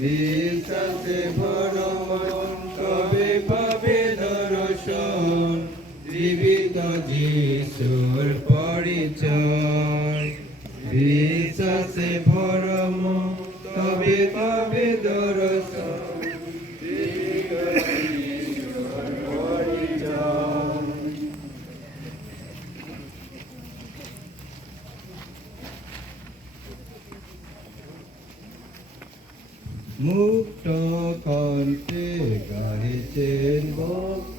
বিশ্বাসে ভরো মন তবে পাবে দর্শন জীবিত যিশুর পরিচয় বিশ্বাসে ভরো মন তবে পাবে দর্শন জীবিত যিশুর পরিচয় মুক্ত কণ্ঠে গাইছেন ভক্ত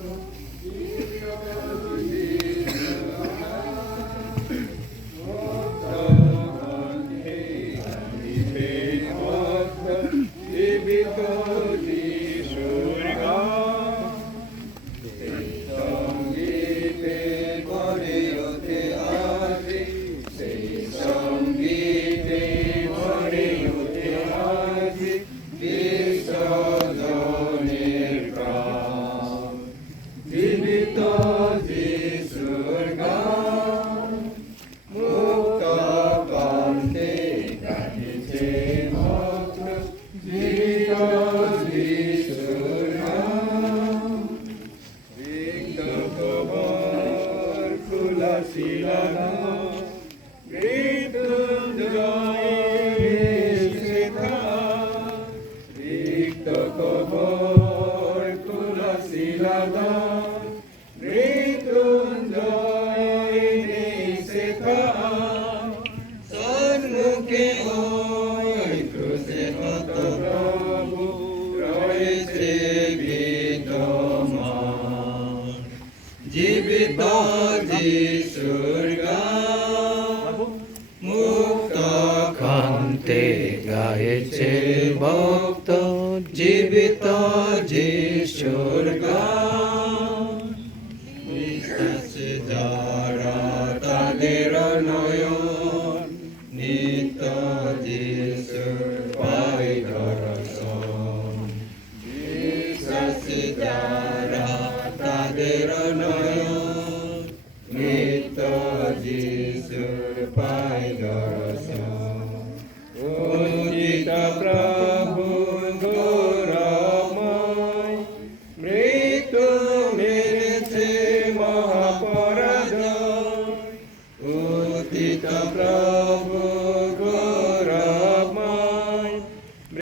জীবিত যিশুর গান সঙ্গীতে ভরে ওঠে আজি সেই সঙ্গীতে ভরে ওঠে আজি বিসর্জনের প্রাণ জীবিত যিশুর গান মুক্ত কণ্ঠে গাইছে ভক্ত জীবিত যিশুর গান রিক্ত কবর খোলা শিলানো মৃত্যুঞ্জয়ে রিক্ত কবর খোলা শিলানো মৃত্যুঞ্জয়ে শেখা সন্মুখে ওই ক্রুশে হত প্রভু রয়েছে বিদ্যমান জীবিত যিশুর গান মুক্ত কণ্ঠে গাইছে ভক্ত জীবিত যিশুর গান বিশ্বাসে যারা তাদের নয়ন নিত্য যিশুর পায় দর্শন বিশ্বাসে যারা তাদের নয়ন